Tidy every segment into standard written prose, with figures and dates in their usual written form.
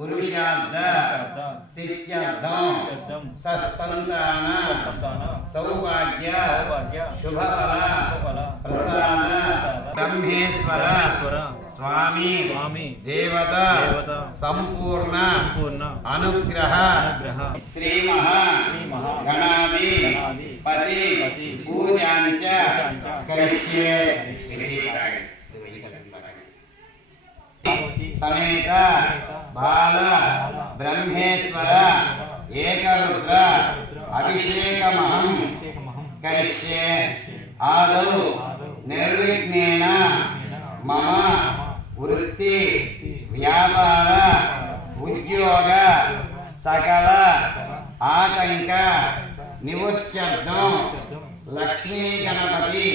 पुरुषार्थ सिद्ध्यर्थं सत्संतान सौभाग्य शुभफल प्रसाद ब्रह्मेश्वर स्वामी देवता संपूर्ण अनुग्रह श्री महागणाधि पति पूजांच करिष्ये समेत बाल ब्रह्मेश्वर एकरुद्र अभिषेकमहं करिष्ये आदौ निर्विघ्नेन मम वृत्ति व्यापार उद्योग सकल आतंक निवृत्त्यर्थं लक्ष्मी गणपति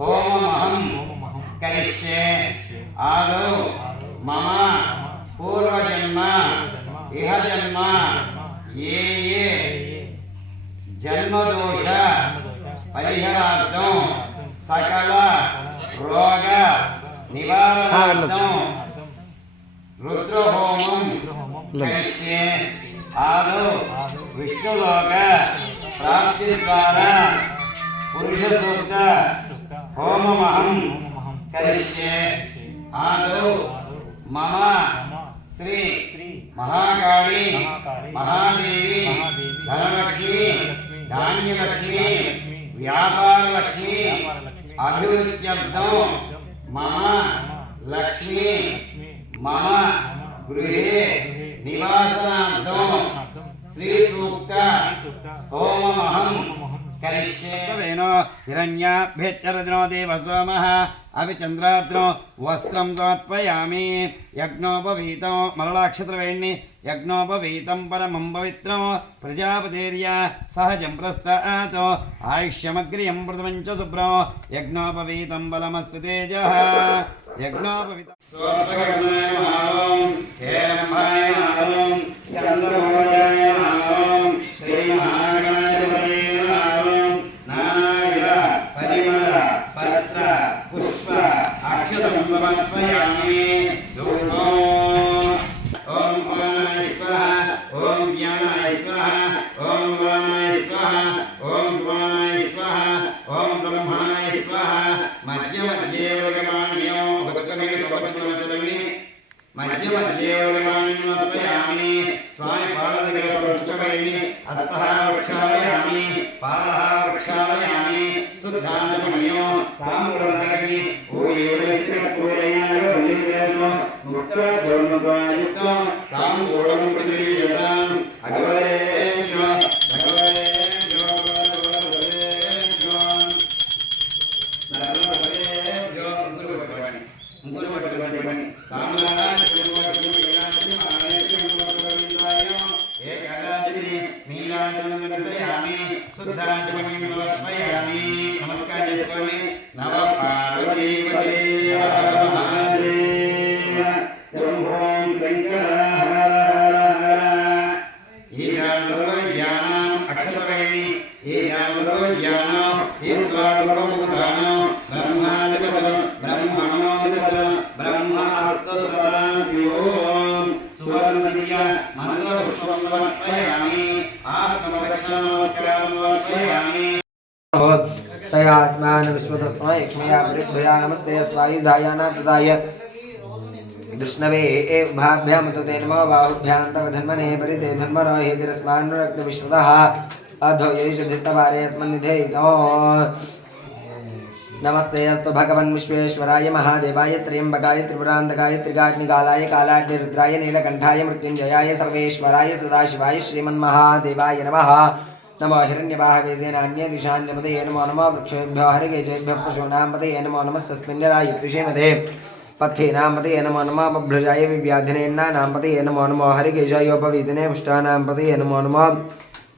होममहं करिष्ये आदौ मम पूर्वजन्म इह जन्म ये जन्मदोष परिहारार्थं सकल रोग निवारणार्थं रुद्रहोमं करिष्ये आदौ विष्णुलोक प्राप्तिद्वारा पुरुषसूक्त होममहं करिष्ये आदौ मम श्री महाकाली महादेवी धनलक्ष्मी धान्यलक्ष्मी व्यापारलक्ष्मी अभिवृद्ध्यर्थं मम लक्ष्मी मम गृहे निवासनार्थं श्री सूक्त होममहं करिष्ये हिरण्याभ्यच्चरदिनो देवस्वामः अभिचन्द्रार्द्रो वस्त्रं समर्पयामि यज्ञोपवीतं मललाक्षत्रवेण्णि यज्ञोपवीतं परमं पवित्रं प्रजापतेर्या सहजं प्रस्तात् आयुष्यमग्र्यं प्रथमं च शुभ्रं यज्ञोपवीतं बलमस्तु तेजः यज्ञोपवीतं समर्पयामि ओम प्राणाय स्वाहा ओम ध्यानाय स्वाहा ओम वामाय स्वाहा ओम प्राणाय स्वाहा ओम ब्रह्माय स्वाहा मध्य मध्ये वगमान्यो भक्तमे कवचनवचननि मध्य मध्ये वगमान्यो अर्पयामि स्वाय पाददेव पृष्ठकैः हस्तः वक्षालयामि पादः वक्षालयामि शुद्धाञ्जमयो ताम्बूलधारिणि ओयोरेस्य पूरयायो देवो मुक्ता धर्मद्वायुक्तो ताम्बूलं प्रदीयताम् अगवरेभ्यो नमस्कार చేసుకోండి నవ పార్వతీపతే మహాదేవ శంభోం శంకర ఈశానోర్వజ్ఞానం అక్షతవైని ఈశానోర్వజ్ఞానం ఈశ్వరోపముఖానం బ్రహ్మాదిపతం బ్రహ్మణోదిపతం బ్రహ్మాస్తు సదాశివోం సువర్ణదివ్య మంత్రపుష్పం సమర్పయామి ఆత్మరక్షణోపచారం సమర్పయామి तयास्मान् विश्वतस्मै लक्ष्म्या वृद्धया नमस्ते स्वायुधायाना तदाय कृष्णवे उभाभ्यां तते नमो बाहुभ्यां तव धन्मने परिते धन्मनो हेतिरस्मान् रक्त विश्वतः अधो येषधिस्तवारे अस्मन्निधेयितो नमस्ते अस्तु भगवन् विश्वेश्वराय महादेवाय त्र्यम्बकाय त्रिपुरान्तकाय त्रिकाग्निकालाय कालाग्निरुद्राय नीलकण्ठाय मृत्युञ्जयाय सर्वेश्वराय सदाशिवाय श्रीमन्महादेवाय नमः नमो हिरण्यवाहवेसेनान्ये दिशान्यमदये नमो नमो वृक्षेभ्यो हरिकेशेभ्यः पशूनां पतये नमो नमस्तस्मिन्नराय विषेमते पथ्येनां पतये नमो नमो बभ्रजाय विव्याधिनेन्नानां पतये नमो नमो हरिकेशायोपवीतने पुष्टानां पतये नमो नमो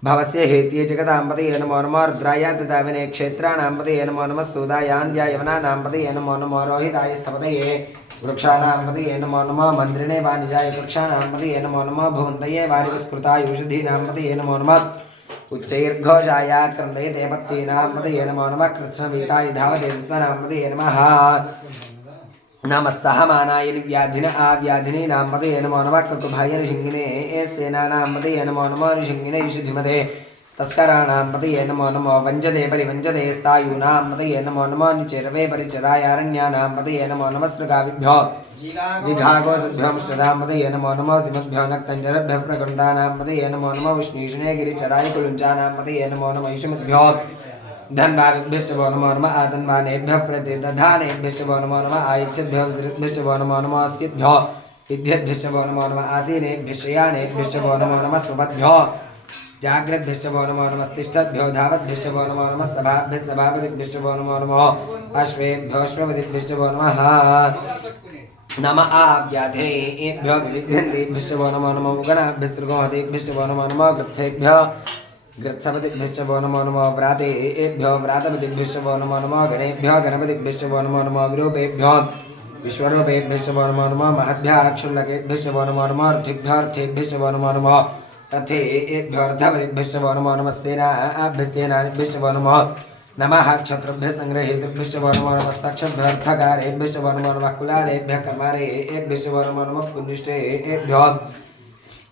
भवस्य हेत्ये जगतां पतये नमो नमो रुद्राय तदाविने क्षेत्राणां पतये नमो नमः सूदायान्द्यायवनानां पतये नमो नमो रोहिताय स्थपतये वृक्षाणां पतये नमो नमो मन्त्रिणे वाणिजाय वृक्षाणां पतये नमो नमो भवन्तये वारिवस्कृताय औषधीनां पतये नमो नमः उच्चैर्घोषाय क्रन्दयते पत्तीनां पतये नमो नमः कृत्स्नवीताय धावते सुतनां पतये नमः नमः सहमानाय व्याधिन आव्याधिने नामपदे नमो नमः ककुभाय ऋषिङ्गिने एस्तेनानां पदये नमो नमः ऋषिङ्गिने ईशुधिमते तस्कराणां पदये नमो नमो वञ्जते परिवञ्जते स्थायूनां पदये नमो नमः निचेरवे परिचरायारण्यानां पदये नमो नमः सृगाविभ्यो जिघागोसद्भ्योमुष्टदां पदये नमो नमः सिमद्भ्यो नक्तञ्जरभ्यः प्रकुण्डानां पदये नमो नमः विष्णुषुणे गिरिचराय कुलुञ्चानां पदये नमो नमः ईशुमद्भ्यो धन्वाभ्यश्च वो नमो नमः आधन्वानेभ्यः प्रतिदधानेभ्यश्च वो नमो नमः आयच्छद्भ्यो विजृद्भ्यश्च वो नमो नमः अस्यद्भ्यो विद्यद्भ्यश्च वो नमो नमः आसीनेभ्यश्च यानेभ्यश्च वो नमो नमः स्वपद्भ्यो जाग्रद्भ्यश्च वो नमो नमः तिष्ठद्भ्यो धावद्भ्यश्च वो नमो नमः सभाभ्यः सभापतिभ्यश्च वो नमो नमः अश्वेभ्योऽश्वपतिभ्यश्च वो नमः नमः आव्याधिनेभ्यो विविध्यन्तेभ्यश्च वो नमो नमः उगनाभ्यस्त्रिगोहतेभ्यश्च वो नमो नमः गृत्सेभ्यो गृत्सपतिभ्यश्च वो नमो नमः व्रातेभ्यो व्रातपतिभ्यश्च वो नमो नमः गणेभ्यो गणपतिभ्यश्च वो नमो नमः विरूपेभ्यो विश्वरूपेभ्यश्च वो नमो नमः महद्भ्यः अक्षुल्लकेभ्यश्च वो नमो नमः अर्थिभ्यश्च वो नमो नमः रथेभ्यो रथपतिभ्यश्च वो नमो नमः सेनाभ्यश्च वो नमः नमः क्षत्रुभ्यः संग्रहेतृभ्यश्च वो नमो नमः स्तक्षभ्यः अर्थकारेभ्यश्च वो नमो नमः कुलालेभ्यः कर्मारेभ्यश्च वो नमो नमः पुण्यष्टेभ्यो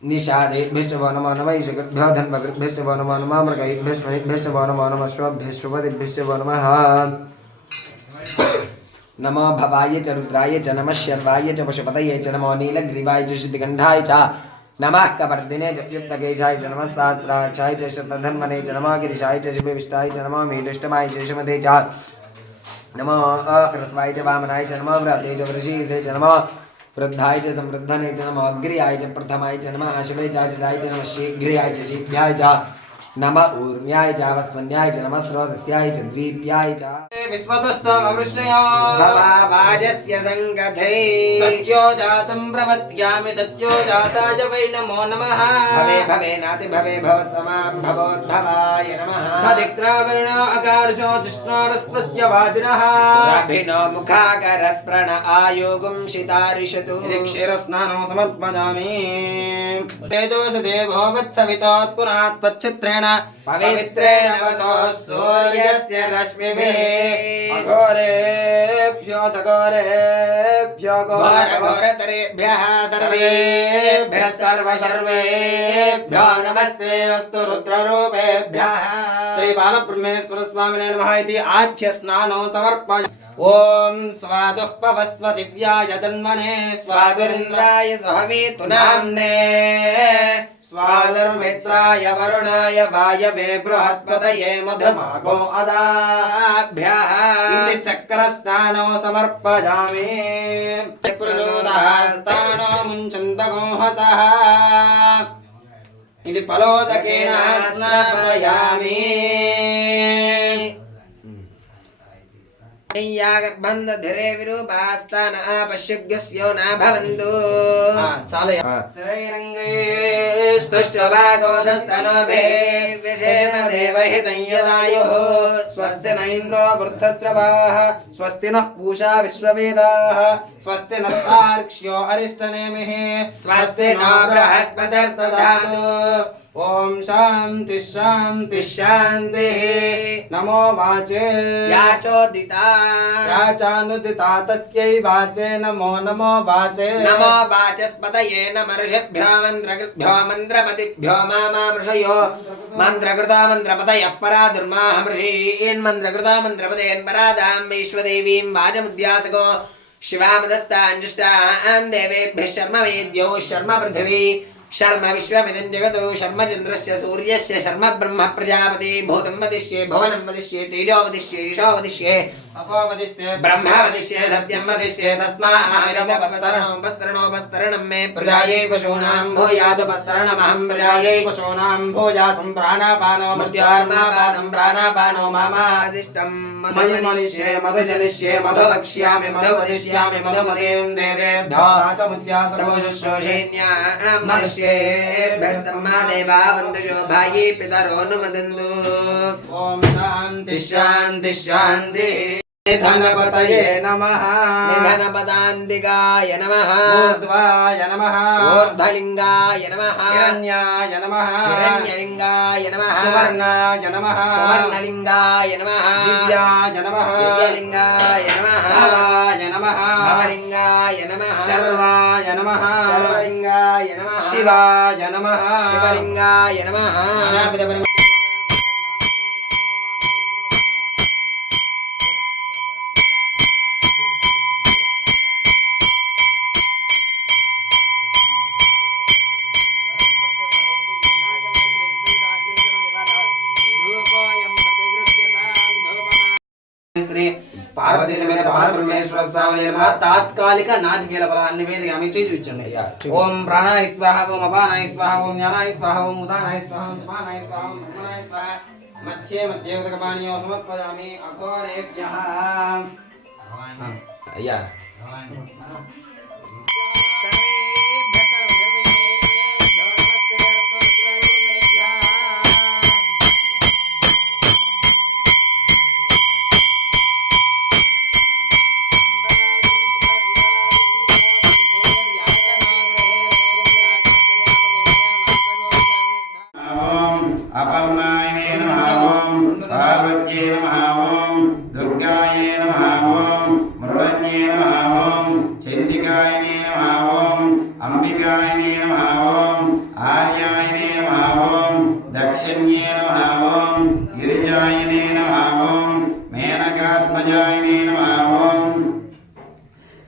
निषादेभ्यश्च वो नमो नमः ईशकृभ्यो धन्वकृभ्यश्च वो नमो नमः मृगैभ्यश्च वो नमो नमः श्वभ्यश्वपतिभ्यश्च वो नमः नमो भवाय च रुद्राय च नमः शर्वाय च पशुपतये च नमो नीलग्रीवाय च शुद्धिकण्ठाय च नमः कपर्दिने च युक्तकेशाय च नमः सहस्राक्षाय च शतधन्वने च नमः गिरिशाय च शुभविष्टाय च नमः मीलिष्टमाय च शुमते च नमो ह्रस्वाय च वामनाय च नमः व्रते च वृषीसे च नमः वृद्धाय च समृद्धने च नमः अग्र्याय च प्रथमाय च नमः आशवे च अचिराय च नमः शीघ्र्याय च शीघ्राय च नमः ऊर्म्याय च वस्मन्याय च नमः स्रोतस्याय च द्वीप्याय च विश्वतस्समवृष्णयो भवावाजस्य संगधे सत्यो जातं प्रवत्यामि सत्यो जाताय वै नमो नमः भवे भवे नाति भवे भवस्तमा भवोद्भवाय नमः तदिक्रावर्ण अकार्षो जिष्णोरस्वस्य वाजिनः अभिनो मुखाकरत् प्रण आयोगुं शितारिषतु इति क्षीरस्नानो समर्पयामि तेजोस देवो वत्सवितोत्पुनात्पच्छित्रेण पवित्रेण वसो सूर्यस्य रश्मिभिः अघोरेभ्यो तघोरेभ्यो घोरतरेभ्यः सर्वेभ्यः सर्वेभ्यो नमस्ते अस्तु रुद्ररूपेभ्यः श्री बालब्रह्मेश्वर स्वामिने नमः इति आख्य स्नानो समर्पय ओम स्वादुः पवस्व दिव्याय जन्मने स्वादुरिन्द्राय स्वहवेतु नाम्ने स्वादुर्मित्राय वरुणाय वायवे बृहस्पतये मधुमागो अदाभ्यः इति चक्रस्नानो समर्पयामि प्रचोदस्तानो मुञ्चन्तगोहसः इति फलोदकेन स्नापयामि गर्भन्धरे विरूपास्तान आपश्युग्यस्यो न भवन्तु स्तुष्ट्वभागोदस्तनोभिः विषेम देवहितं यदायुः स्वस्ति न इन्द्रो वृद्धस्रवाः स्वस्ति नः पूषा विश्ववेदाः स्वस्ति नस्तार्क्ष्यो अरिष्टनेमिः स्वस्ति नो बृहस्पतिर्दधातु ओम शांति शांति शान्तिः नमो वाचे याचोदिता याचानुदिता तस्यै वाचे नमो नमो वाचे नमो वाचस्पतये नमर्षिभ्यो मन्त्रकृभ्यो मन्त्रपतिभ्यो मामामृषयो मन्त्रकृता मन्त्रपतयः परा दुर्माहमृषीन् मन्त्रकृता मन्त्रपतयन् परादां विश्वदेवीं वाचमुद्यासको शिवामदस्ताञ्जुष्टान् देवेभ्यः शर्म वेद्यो शर्म पृथिवी शर्म विश्वमिदं जगतो शर्म चन्द्रस्य सूर्यस्य शर्म ब्रह्म प्रजापति भूतं वदिष्ये भवनं वदिष्ये तेजो वदिष्ये ईशो वदिष्ये अको वदिष्ये ब्रह्म वदिष्ये सत्यं वदिष्ये तस्मादपस्तरणोपस्तरणं मे प्रजायै पशूनां भूयादुपस्तरणमहं प्रजायै पशूनां भूयासं प्राणापानो मृत्योर्मापादं प्राणापानो मामादिष्टं मधुमनिष्ये मधुजनिष्ये मधुवक्ष्यामि मधुवदिष्यामि मधुमतीं देवेभ्यो सर्वशुश्रूषेण्यां मनुष्येभ्यः सम्मा देवा वन्दुषो भाये पितरो नुमदन्तु ओम शांति शान्तिः शान्तिः निधनपतये नमः निधनपदान्तिकाय नमः ऊर्ध्वाय नमः ऊर्ध्वलिङ्गाय नमः हिरण्याय नमः हिरण्यलिङ्गाय नमः सुवर्णाय नमः सुवर्णलिङ्गाय नमः दिव्याय नमः दिव्यलिङ्गाय नमः भवाय नमः भवलिङ्गाय नमः शर्वाय नमः सर्वलिङ्गाय नमः शिवाय नमः शिवलिङ्गाय नमः श्री पार्वती समेत बाल परमेश्वर स्वामी नमः तात्कालिक नादिकेल फलाన్ని వేదయామి చేయించండి ఓం ప్రాణాయ స్వాహా ఓం అపానాయ స్వాహా ఓం జ్ఞానాయ స్వాహా ఓం ఉదానాయ స్వాహా ఓం సమానాయ స్వాహా ఓం బ్రహ్మణాయ స్వాహా మధ్యే మధ్యే ఉదకపానీయం సమర్పయామి అఘోరేభ్యః అయ్యా అపర్ణాయ నమః ఓం పార్వత్యై నమః ఓం దుర్గాయ నమః ఓం మృడన్యై నమః ఓం చండికాయ నమః ఓం అంబికాయ నమః ఓం ఆర్యాయ నమః ఓం దక్షిణ్యై నమః ఓం గిరిజాయ నమః ఓం మేనకాత్మజాయ నమః ఓం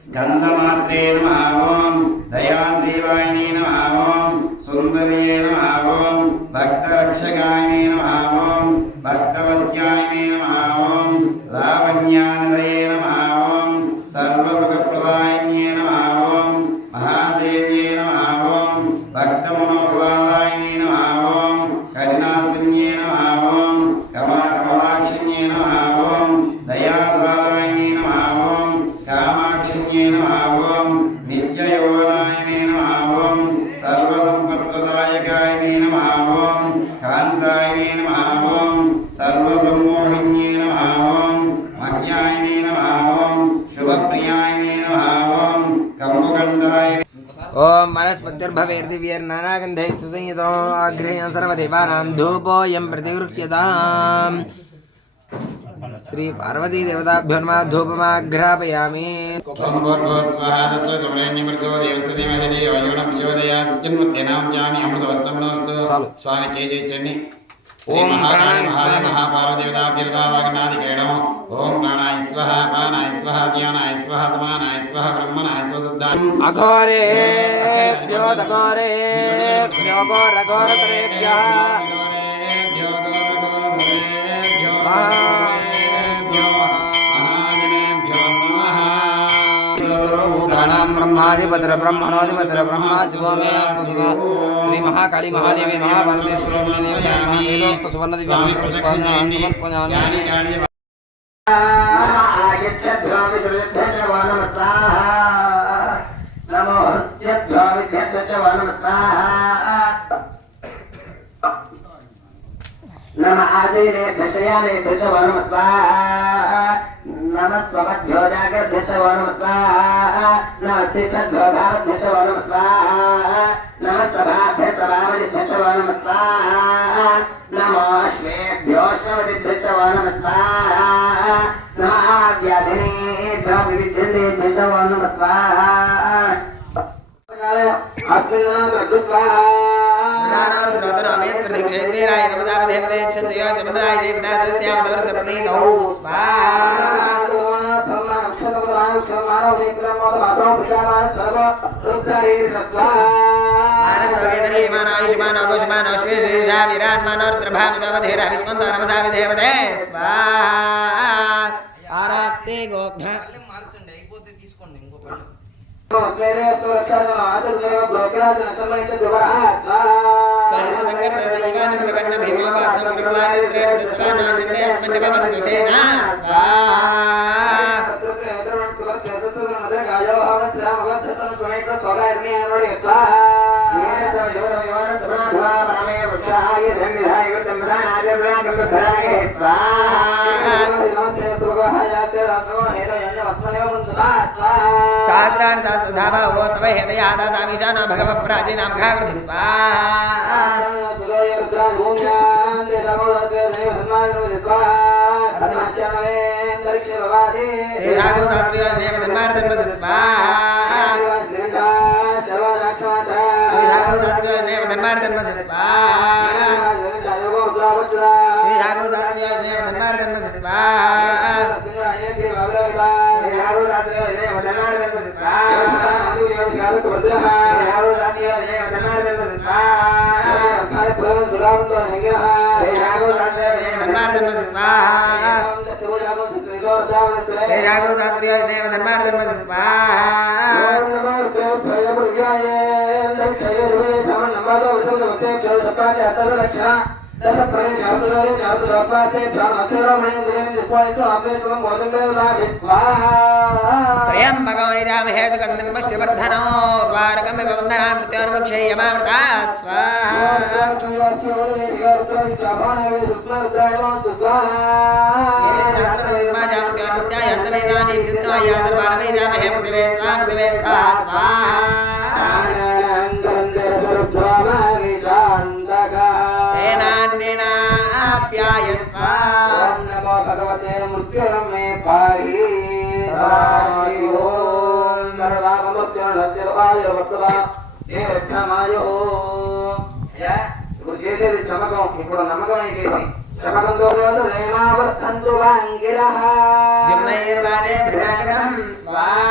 స్కందమాత్రే నమః ఓం దయాశీలాయ నమః ఓం సుందర్యై నమః ఓం భక్తరక్షకాయ నమః ఓం భక్తవస్యాయ నమః ఓం లావణ్యానిదయే నమః ఓం సర్వసుఖప్రదాయన్యే నమః ఓం మహాదేవ్యే నమః ఓం భక్తమనోప్రదాయ నమః ఓం కఠినాస్తిన్యే నమః ఓం కమలాక్షిణ్యే నమః ఓం దయాసారాయ నమః ఓం కామాక్షిణ్యే నమః ఓం నిత్యయౌవనాయ నమః ఓం సర్వసంపత్ప్రదాయకాయ నమః ఓం కాంతాయ నమః ఓం సర్వసమ్మోహిన్యే నమః ఓం మహ్యాయ నమః ఓం శుభప్రియాయ నమః ఓం కంబుకండాయ ఓం వనస్పతిర్భవేర్దివ్యైర్నానాగంధైः సుసంయుతో అగ్రేయ సర్వదేవానాం ధూపోऽयं प्रतिगृह्यताम् శ్రీ పార్వతీ దేవతాభ్యో నమః ధూపమాఘ్రాపయామి స్వామి చేయించండి ఓం ప్రాణాయ స్వాహ మహాపార్వదేవతాభ్యర్దావాగనాదికేణం ఓం ప్రాణాయ స్వః పానాయ స్వః జ్ఞానాయ స్వః సమానాయ స్వః బ్రహ్మణాయ స్వశుద్ధాయ అఘోరేభ్యో దఘోరేభ్యో ఘోరఘోరతరేభ్యః ब्रह्माधिपतिर ब्रह्मणोधिपतिर ब्रह्मा शिवो मे अस्तु सुधा श्री महाकाली महादेवी महाभारती स्वरूपिणी देवता नमः वेदोक्त सुवर्ण दिव्य मंत्र पुष्पाञ्जलि समर्पयामि आयच्छभ्यो विद्युद्धस्य वा नमस्ताः नमो हस्त्यभ्यो विद्युद्धस्य वा नमस्ताः नमः आसीनेभ्यशयानेभ्यश्च वा नमस्ताः नमः स्वमभ्यो जागर्भ्यश्च वा नमस्ताः नमः तिष्ठभ्यो धारभ्यश्च वा नमस्ताः नमः सभाभ्यश्च वामनिभ्यश्च वा नमस्ताः नमो अश्वेभ्योऽश्वमदिभ्यश्च वा नमस्ताः नमः व्याधिनेभ्यो विविध्यन्तेभ्यश्च वा नमस्ताः रमेशकृतिक्षेत्रेराय नमदावधेवते छन्दया चमराय देवदातस्यावदवर्तप्रणीतौ आरात्ते गोघ्न सहस्राणि सहस्रधामा वो तव हेतयादा सामीशानो भगवः प्राचीनामघाकृति स्वाहा तेषागो शास्त्रियो नेव धन्मार्दन्वति स्वाहा तेषागो शास्त्रियो नेव धन्मार्दन्वति स्वाहा तेषागो शास्त्रियो नेव धन्मार्दन्वति स्वाहा तेषागो शास्त्रियो नेव धन्मार्दन्वति स्वाहा तेषागो शास्त्रियो नेव धन्मार्दन्वति स्वाहा तेषागो शास्त्रियो नेव धन्मार्दन्वति स्वाहा तेषागो शास्त्रियो नेव धन्मार्दन्वति स्वाहा त्र्यम्बकमैरामहे सुगन्धिं पुष्टिवर्धनोर्वारुकमिव वन्दनान् मृत्योर्मुक्षेयमामृतात् स्वाहा मृत्योर्मृत्यायन्तवेदानि निर्मायाधर्माणवैरामहे पृथिवे स्वाहा पृथिवे स्वाहा स्वाहा तेनान्येनाप्याय स्वाहा नमो भगवते मृत्युर्मे पाहि सदाशिवो सर्वामृत्युर्नस्य वायुर्वत्तवा देवक्षमायो या ఇప్పుడు చేసేది శ్రమకం ఇప్పుడు నమ్మకం అయిపోయింది శ్రమకంతో రేమావర్తంతు వాంగిరః దిమ్నైర్వారే భ్రాగతం స్వాహా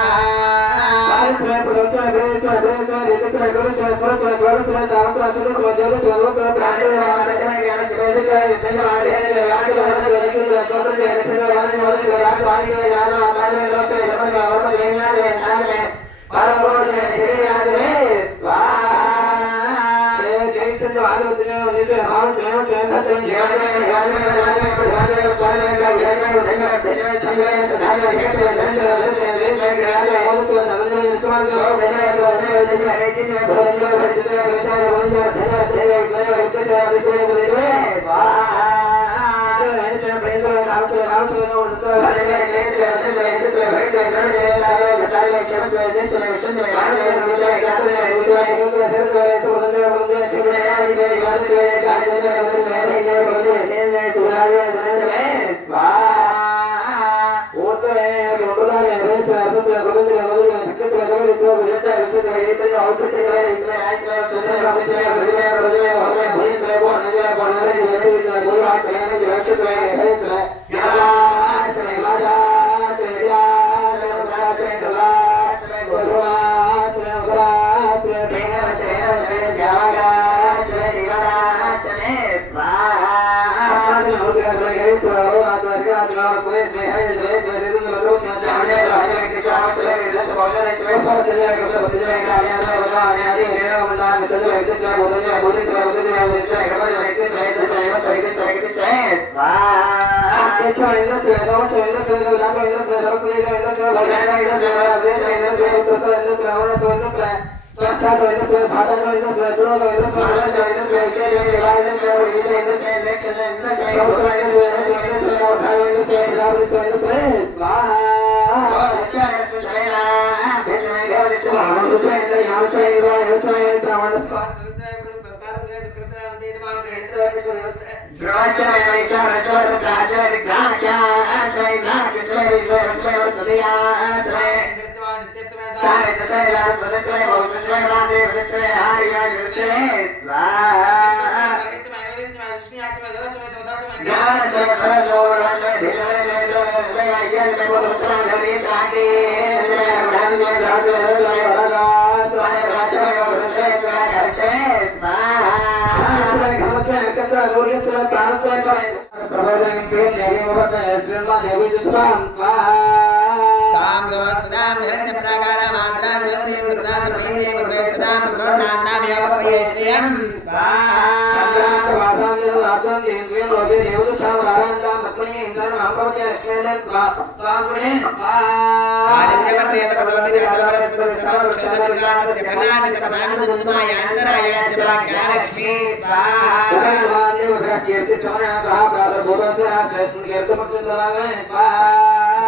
स्वाहा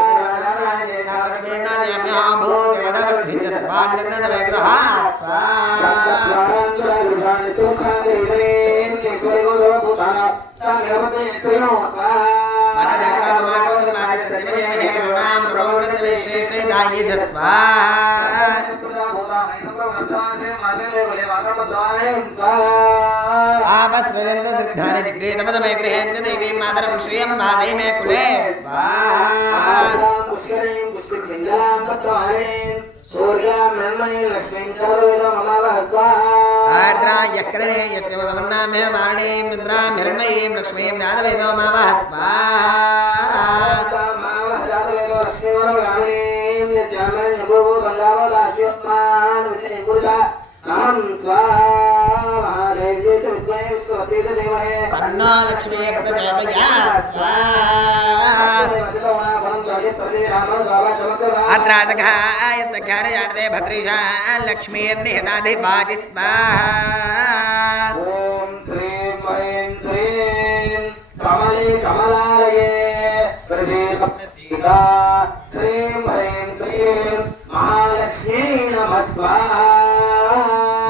लक्ष्मीर्नाशयाम्यहं भूदेवतावृद्धिञ्च सर्वान्निर्णतविग्रहात् स्वाहा आपस्रजन्त सिद्धानि जिग्रेतपदमे गृहेण च देवीं मातरं श्रियं भासै मे कुले स्वाहा आर्द्रा यक्रणे यस्य वदवन्नाम्य वारणीं निद्रां हिरण्मयीं लक्ष्मीं नादवेदो मावः स्वाहा तन्नो लक्ष्मी प्रचोदयात् स्वाहा अत्र सखाय सख्यारयाणते भद्रीशा लक्ष्मीर्निहताधिवाचि स्वाहा ॐ श्रीं ह्रीं श्रीं कमले कमलालये प्रसीदा श्रीं ह्रीं क्लीं महालक्ष्मी नमः स्वाहा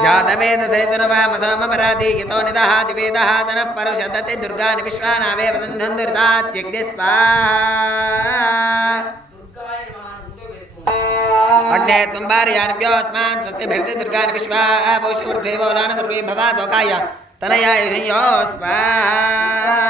जातवेदसे सुरवामसोमपराधि यतो निदहाति वेदः सनः परुषदति दुर्गानि विश्वानावेव सन्धन्दुरितात्यग्नि स्वाहा अग्ने त्वं भार्यान्भ्योऽस्मान् स्वस्तिभिर्ति दुर्गानि विश्वा पूषूर्ध्वे वोलान् कुर्वी भवादोकाय तनया यशयो स्वाहा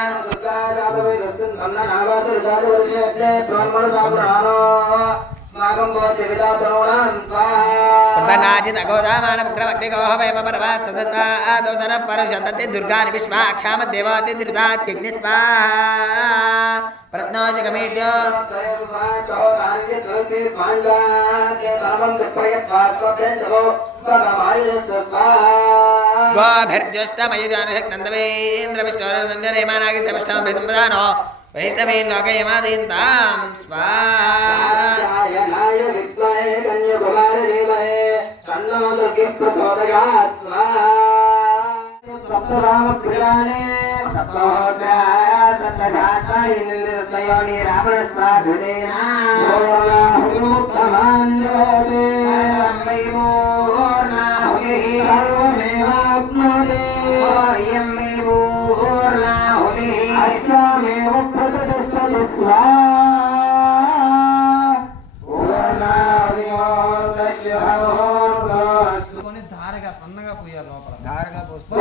प्रधानाजित अगोदामान मुग्रमग्निगोह वैम परवात् सदसा आदोसन परशतति दुर्गानि विश्वाक्षामद्देवाति दुर्दात्यग्नि स्वाहा प्रत्नोषगमेड्यो गोभिर्ज्येष्ठमयुजानशक्तन्दवेन्द्रविष्णोरसञ्जरेमानागिस्तमष्टमभिसम्पदानो वैष्णवीन् लोकयमादीन्तां स्वाहा సన్నగా పోయాలి లోపల ధారగా పోస్తే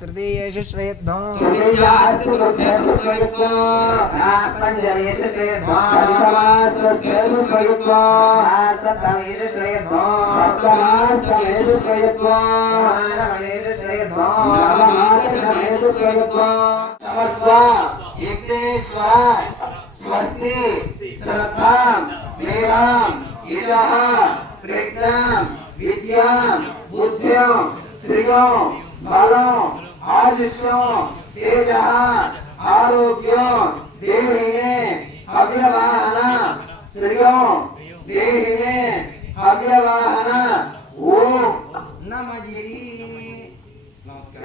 तृतीयेषु श्रेयध्वं स्वस्ति श्रद्धां देवां ईशः प्रज्ञां विद्यां बुद्धिं श्रियों बलों आयुष्यों तेजः आरोग्यों देहि में अव्यवहान श्रियों देहि में अव्यवहान ओम नमः। नमस्कार।